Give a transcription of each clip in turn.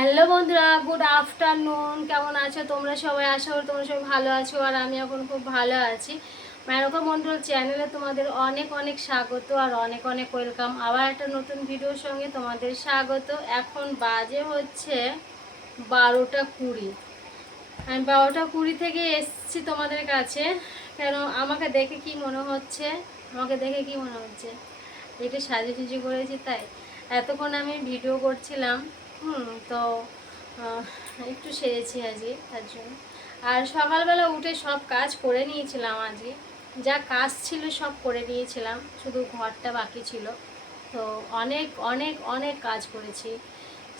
Hello বন্ধুরা, good afternoon. কেমন আছো তোমরা সবাই? আশা করি তোমরা সবাই ভালো আছো, আর আমি এখন খুব ভালো আছি। মেনকা মণ্ডল চ্যানেলে তোমাদের অনেক অনেক স্বাগত আর অনেক অনেক ওয়েলকাম। আবার একটা নতুন ভিডিওর সঙ্গে তোমাদের স্বাগত। এখন বাজে হচ্ছে 12টা 20। আমি 12টা 20 থেকে এসছি তোমাদের কাছে। কেন আমাকে দেখে কি মনে হচ্ছে? একটু সাজুগুজু করেছি তাই। এতক্ষণ আমি ভিডিও করছিলাম, তো একটু সেরেছি আজকে তার জন্য। আর সকালবেলা উঠে সব কাজ করে নিয়েছিলাম। আজকে যা কাজ ছিল সব করে নিয়েছিলাম, শুধু ঘরটা বাকি ছিল। তো অনেক অনেক অনেক কাজ করেছি।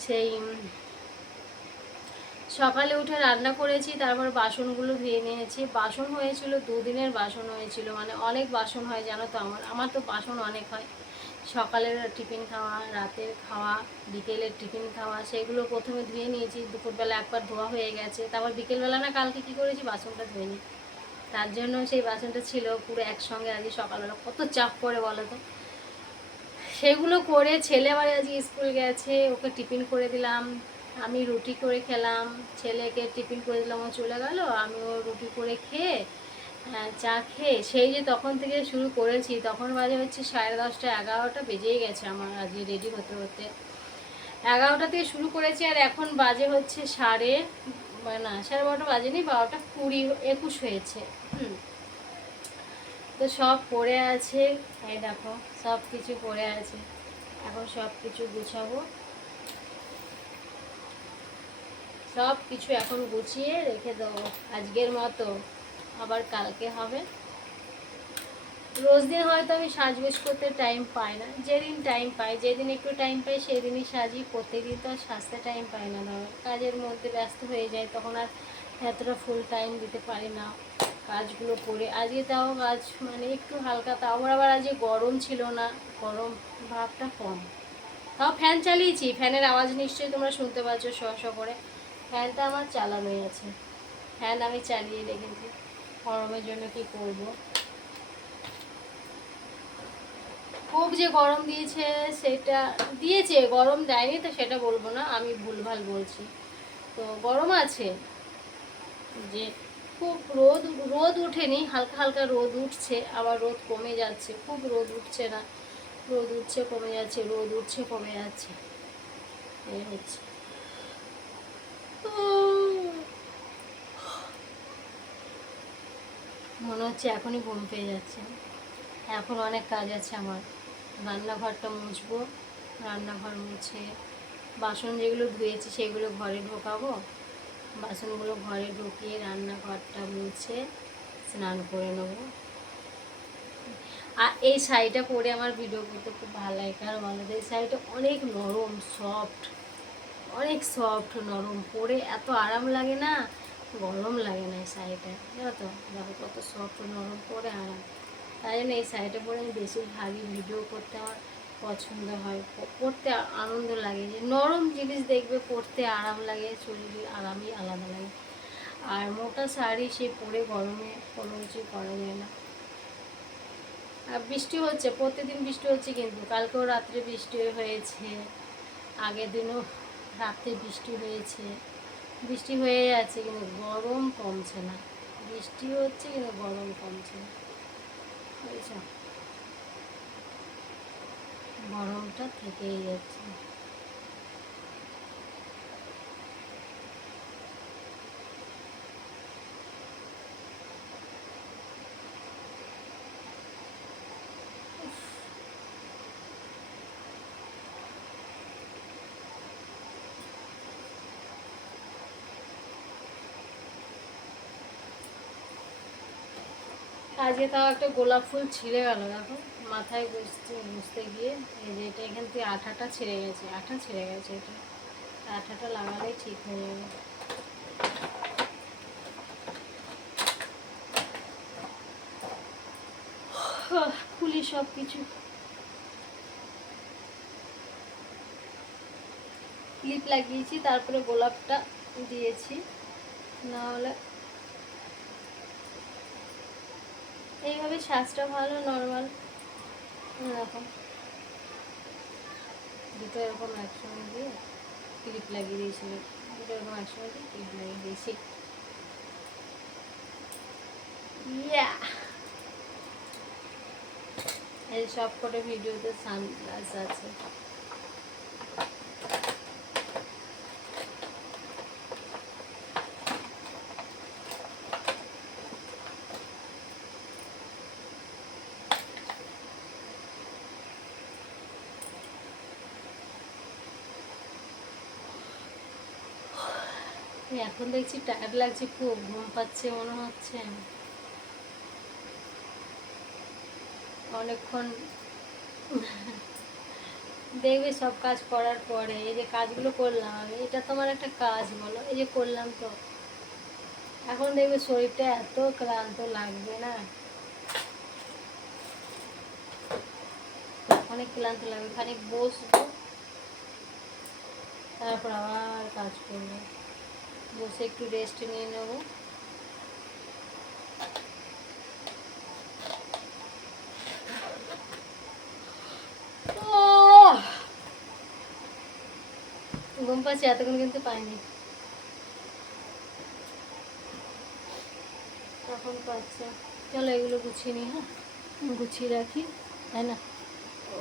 সেই সকালে উঠে রান্না করেছি, তারপর বাসনগুলো ধুয়ে নিয়েছি। বাসন হয়েছিল, দুদিনের বাসন হয়েছিল, মানে অনেক বাসন হয় জানো তো। আমার তো বাসন অনেক হয়। সকালের টিফিন খাওয়া, রাতের খাওয়া, বিকেলের টিফিন খাওয়া, সেগুলো প্রথমে ধুয়ে নিয়েছি। দুপুরবেলা একবার ধোয়া হয়ে গেছে, তারপর বিকেলবেলা না কালকে কী করেছি, বাসনটা ধুয়ে নিই। তার জন্য সেই বাসনটা ছিল পুরো একসঙ্গে। আজকে সকালবেলা কত চাপ পড়ে বলো তো। সেগুলো করে ছেলে আবার আজকে স্কুল গেছে, ওকে টিফিন করে দিলাম। আমি রুটি করে খেলাম, ছেলেকে টিফিন করে দিলাম, ও চলে গেল। আমিও রুটি করে খেয়ে চা খেয়ে সেই যে তখন থেকে শুরু করেছি, তখন বাজে হচ্ছে 10:30 11টা বেজেই গেছে আমার আজকে রেডি হতে হতে। 11টা থেকে শুরু করেছি, আর এখন বাজে হচ্ছে 12:30 বাজেনি, 12টা 20 21 হয়েছে। তো সব পড়ে আছে, এই দেখো সব কিছু পড়ে আছে। এখন সব কিছু গুছাবো, সব কিছু এখন গুছিয়ে রেখে দেবো আজকের মতো। আবার কালকে হবে। রোজ দিন হয়তো আমি সাজগোজ করতে টাইম পাই না, যেদিন টাইম পাই, যেদিন একটু টাইম পাই সেদিনই সাজি। প্রত্যেকদিন তো আর সাজতে টাইম পাই না, ধরো কাজের মধ্যে ব্যস্ত হয়ে যায়, তখন আর এতটা ফুল টাইম দিতে পারি না কাজগুলো করে। আজকে তাও কাজ মানে একটু হালকা, তাও আবার আজকে গরম ছিল না, গরম ভাবটা কম। তাও ফ্যান চালিয়েছি, ফ্যানের আওয়াজ নিশ্চয়ই তোমরা শুনতে পাচ্ছ শ শ করে। ফ্যানটা আমার চালানোই আছে, ফ্যান আমি চালিয়ে রেখেছি। গরমের জন্য কি করব। খুব যে গরম দিয়েছে, সেটা দিয়েছে, গরম দেয়নি তো সেটা বলবো না, আমি ভুলভাল বলছি। তো গরম আছে, যে খুব রোদ রোদ ওঠেনি, হালকা হালকা রোদ উঠছে, আবার রোদ কমে যাচ্ছে। খুব রোদ উঠছে না, রোদ উঠছে কমে যাচ্ছে, রোদ উঠছে কমে যাচ্ছে, এই হচ্ছে। মনে হচ্ছে এখনই ঘুম পেয়ে যাচ্ছে। এখন অনেক কাজ আছে আমার। রান্নাঘরটা মুছবো, রান্নাঘর মুছে বাসন যেগুলো ধুয়েছি সেগুলো ঘরে ঢোকাবো। বাসনগুলো ঘরে ঢুকিয়ে রান্নাঘরটা মুছে স্নান করে নেবো। আর এই শাড়িটা পরে আমার ভিডিও করতে খুব ভালো লাগে, কারণ আমাদের এই শাড়িটা অনেক নরম, সফট, অনেক সফট নরম, পরে এত আরাম লাগে না, গরম লাগে না এই শাড়িটা, জানো তো। দেখো কত সফট নরম, পরে আরাম। তাই জন্য এই শাড়িটা পরে আমি বেশিরভাগই ভিডিও করতে আমার পছন্দ হয়, পরতে আনন্দ লাগে। যে নরম জিনিস দেখবে পরতে আরাম লাগে, শরীরের আরামই আলাদা লাগে। আর মোটা শাড়ি সে পরে গরমে কোনো কিছু করা যায় না। আর বৃষ্টি হচ্ছে, প্রতিদিন বৃষ্টি হচ্ছে, কিন্তু কালকেও রাত্রে বৃষ্টি হয়েছে, আগের দিনও রাত্রে বৃষ্টি হয়েছে। বৃষ্টি হয়ে যাচ্ছে কিন্তু গরম কমছে না। বৃষ্টি হচ্ছে কিন্তু গরম কমছে না, বুঝেছ, গরমটা থেকেই যাচ্ছে। আজকে তাও একটা গোলাপ ফুল ছিঁড়ে গেল, দেখো মাথায় বুঝতে গিয়ে। এই যে এটা এখান থেকে আঠাটা ছিঁড়ে গেছে, আঠা ছিঁড়ে গেছে, এটা আঠাটা লাগালেই ঠিক হয়ে যাবে। খুলি সব কিছু, ক্লিপ লাগিয়েছি, তারপরে গোলাপটা দিয়েছি, না হলে এইভাবে সাজটা ভালো নর্মাল। এরকম দুটো এরকম একসঙ্গে দিয়ে ক্লিপ লাগিয়ে দিয়েছিল, এরকম একসময় ক্লিপ লাগিয়ে দিয়েছি। ইয়া এই সব কটা ভিডিওতে সানগ্লাস আছে। এখন দেখছি টায়ার্ড লাগছে, খুব ঘুম পাচ্ছে মনে হচ্ছে। অনেকক্ষণ দেখবে সব কাজ করার পরে, এই যে কাজগুলো করলাম আমি, এটা তোমার একটা কাজ বলো, এই যে করলাম তো, এখন দেখবে শরীরটা এত ক্লান্ত লাগবে না, অনেক ক্লান্ত লাগবে, খানিক বসবো তারপর আবার কাজ করবো, বসে একটু রেস্ট নিয়ে নেবো। ঘুম পাচ্ছে, এতক্ষণ কিন্তু পাইনি, তখন পাচ্ছে। চলো এগুলো গুছিয়ে নিই, হ্যাঁ গুছিয়ে রাখি, তাই না? ও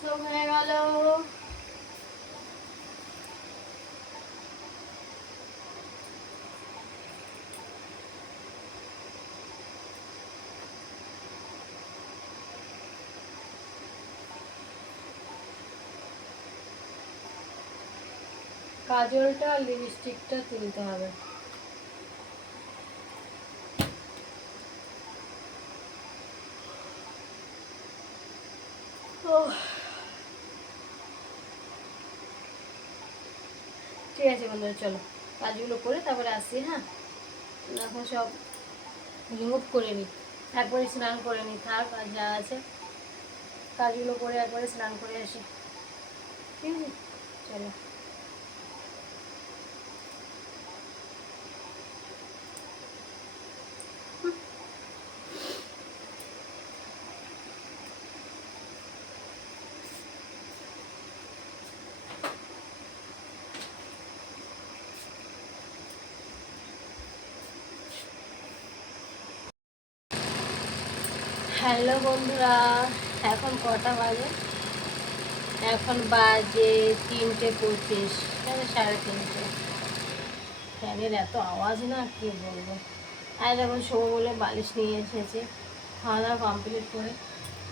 সব হয়ে গেল। কাজলটা আর লিপস্টিকটা তুলতে হবে। ঠিক আছে বন্ধুরা, চলো কাজগুলো করে তারপরে আসি, হ্যাঁ এখন সব রিমুভ করে নিই, একবারে স্নান করে নিই, থাক আর যা আছে কাজগুলো করে একবারে স্নান করে আসি, ঠিক আছে চলো। হ্যালো বন্ধুরা, এখন কটা বাজে? এখন বাজে 3:25, মানে 3:30। ফ্যানের এত আওয়াজ না কি বলবো। আর এখন শোবো বলে বালিশ নিয়ে এসেছি। খাওয়া দাওয়া কমপ্লিট করে,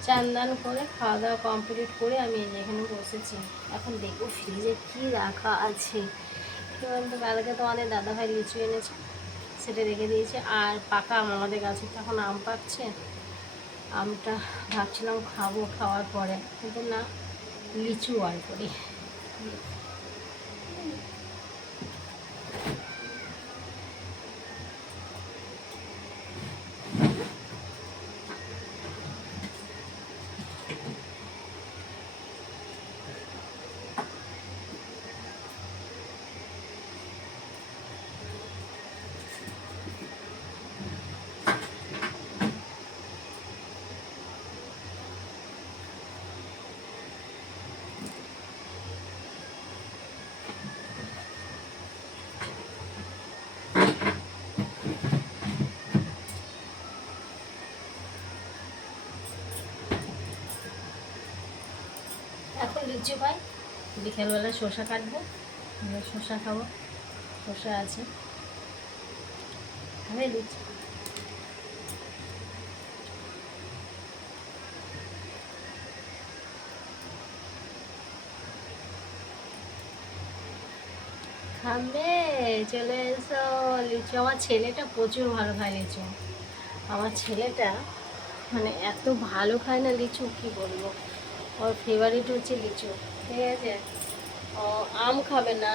চান দান করে খাওয়া দাওয়া কমপ্লিট করে আমি এখানে বসেছি। এখন দেখবো ফ্রিজে কি রাখা আছে। কি বলতো, কালকে তোমাদের দাদাভাই লিচু এনেছে, সেটা রেখে দিয়েছে। আর পাকা আম, আমাদের গাছে এখন আম পাকছে, আমটা ভাবছিলাম খাবো খাওয়ার পরে, কিন্তু না, লিচু আর করি। এখন লিচু পাই, বিকেলবেলা শসা কাটবো, শসা খাবো, শসা আছে, খাবে লিচু। খাবে, চলে এসো। লিচু আমার ছেলেটা প্রচুর ভালো খায় লিচু। আমার ছেলেটা মানে এত ভালো খায় না লিচু, কি বলবো। ওর ফেভারিট হচ্ছে লিচু, ঠিক আছে। ও আম খাবে না,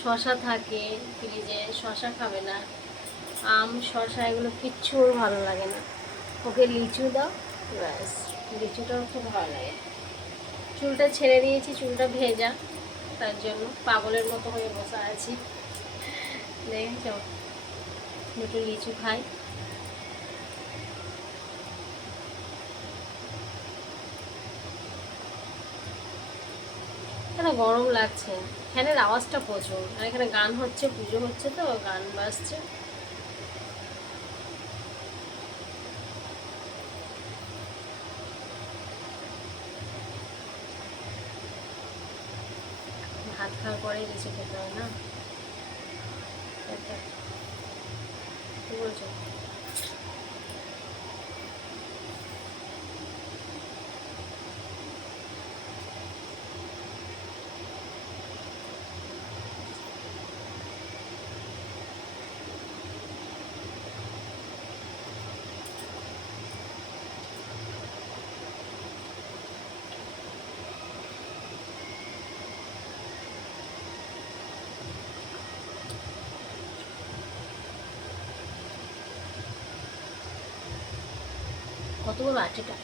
শশা থাকে ফ্রিজে, শশা খাবে না। আম শশা এগুলো কিচ্ছু ওর ভালো লাগে না। ওকে লিচু দাও, ব্যাস। লিচুটাও খুব ভালো লাগে। চুলটা ছেড়ে দিয়েছি, চুলটা ভেজা, তার জন্য পাগলের মতো হয়ে বসে আছি। দেখেছ, দুটো লিচু খাই। এখানে গরম লাগছে, ফ্যানের আওয়াজটা প্রচুর, আর এখানে গান হচ্ছে, পুজো হচ্ছে তো গান বাজছে। ভাত খাওয়ার পরেই লিচু খেতে হয় না, কি বলছো? কত বড় আটিটা!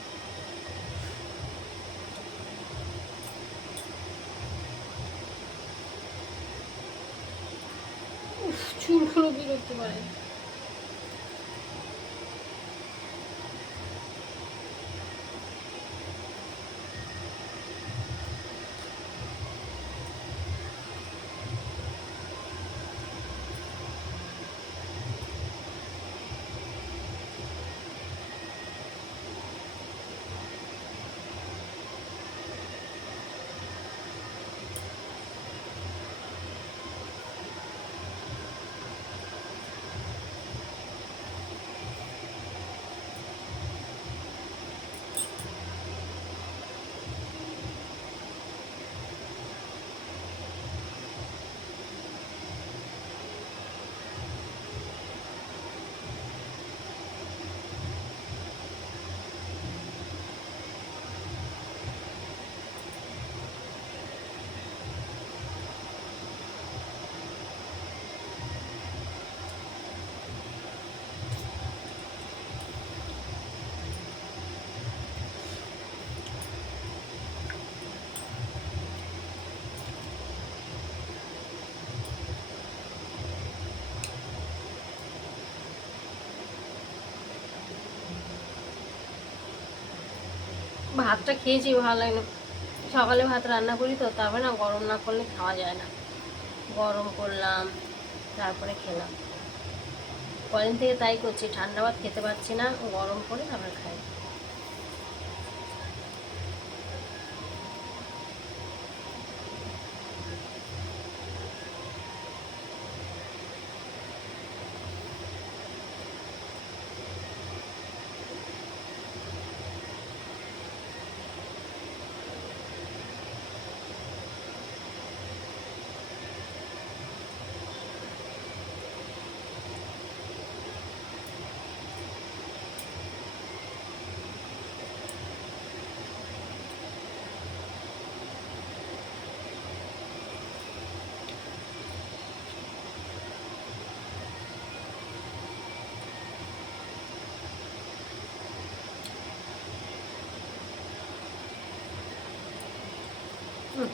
চুলগুলো বিরক্ত করে। ভাতটা খেয়েছি, ভালো লাগে না। সকালে ভাত রান্না করি তো, তারপরে না গরম না করলে খাওয়া যায় না। গরম করলাম, তারপরে খেলাম। কদিন থেকে তাই করছি, ঠান্ডা ভাত খেতে পারছি না, গরম করে তারপরে খাই।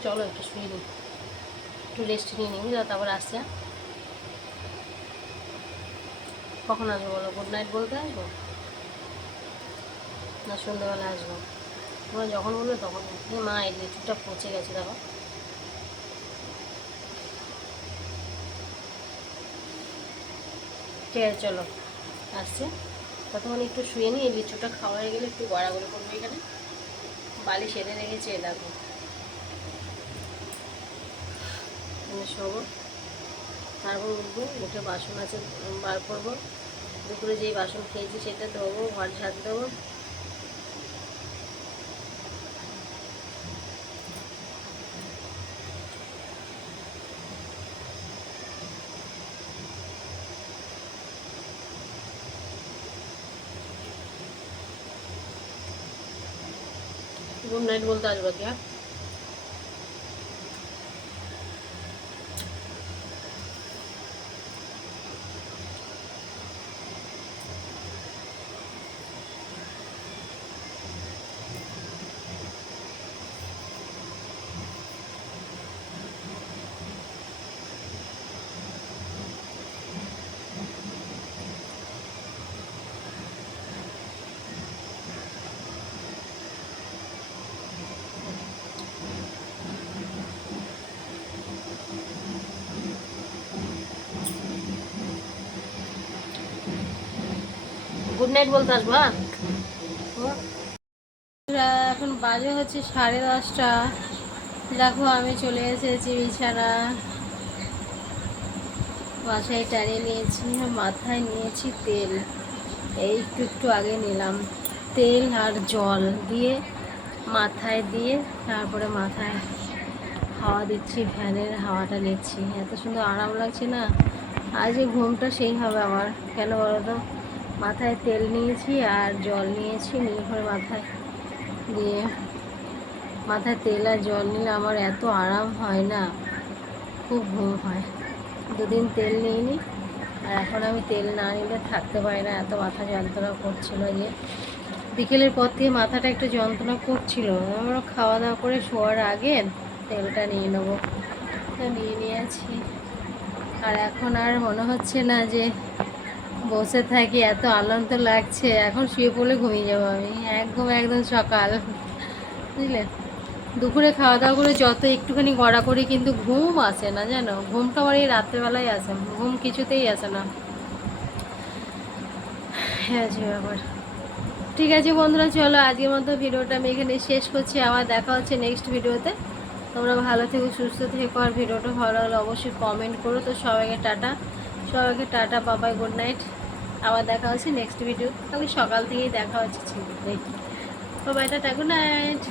চলো একটু শুয়ে নিই, একটু রেস্ট নিয়ে নিই, বুঝলো, তারপর আসছে। কখন আসবো বলো? গুড নাইট বলতে আসবো না সন্ধ্যেবেলা আসবো? তোমরা যখন বলবে তখন। মা, এই লিচুটা পচে গেছে দেখো। ঠিক আছে চলো, আসছে। ততক্ষণ একটু শুয়ে নিই, এই লিচুটা খাওয়া হয়ে গেলে একটু গড়াগড়ি করবো। এখানে বালি সেরে রেখেছে, দেখো। শোবো, তারপর উঠবো, উঠে বাসন আছে বার করবো। দুপুরে যেই বাসন খেয়েছি সেটা ধোবো, ঘর ঝাড় দেবো। গুড নাইট বলতে আসবে কি? হ্যাঁ, গুড নাইট বলতে আসবো। হ্যাঁ, এখন বাজে হচ্ছে 10:30। দেখো আমি চলে এসেছি বিছানা, বাসায় টানিয়ে নিয়েছি, মাথায় নিয়েছি তেল। এই একটু একটু আগে নিলাম তেল আর জল দিয়ে মাথায় দিয়ে, তারপরে মাথায় হাওয়া দিচ্ছি, ফ্যানের হাওয়াটা নিচ্ছি। এত সুন্দর আরাম লাগছে না। আজ ঘুমটা সেই হবে আমার, কেন বলো তো? মাথায় তেল নিয়েছি আর জল নিয়েছি, নিয়ে করে মাথায় দিয়ে, মাথায় তেল আর জল নিলে আমার এত আরাম হয় না, খুব ঘুম হয়। দুদিন তেল নিইনি, আর এখন আমি তেল না নিলে থাকতে পারি না, এত মাথা যন্ত্রণা করছিল। যে বিকেলের পর থেকে মাথাটা একটু যন্ত্রণা করছিল। আমরা খাওয়া দাওয়া করে শোয়ার আগে তেলটা নিয়ে নেবো, তো নিয়ে নিয়েছি। আর এখন আর মনে হচ্ছে না যে বসে থাকি, এত আনন্দ লাগছে। এখন শুয়ে পড়লে ঘুমিয়ে যাবো আমি, একদম সকাল, বুঝলে? দুপুরে খাওয়া দাওয়া করে যত একটুখানি গড়া করি, কিন্তু ঘুম আসে না, জানো? ঘুমটা আমার এই রাত্রেবেলায় আসে, ঘুম কিছুতেই আসে না। হ্যাঁ, যে ব্যাপার। ঠিক আছে বন্ধুরা, চলো আজকের মতো ভিডিওটা আমি এখানে শেষ করছি। আবার দেখা হচ্ছে নেক্সট ভিডিওতে। তোমরা ভালো থেকো, সুস্থ থেকো, আর ভিডিওটা ভালো লাগলে অবশ্যই কমেন্ট করো। তো সবাইকে টাটা, সবাইকে টাটা, বাবাই, গুড নাইট। আবার দেখা হচ্ছে নেক্সট ভিডিও, কালকে সকাল থেকেই দেখা হচ্ছে, ছিল বাবাই, টাটা, গুড নাইট।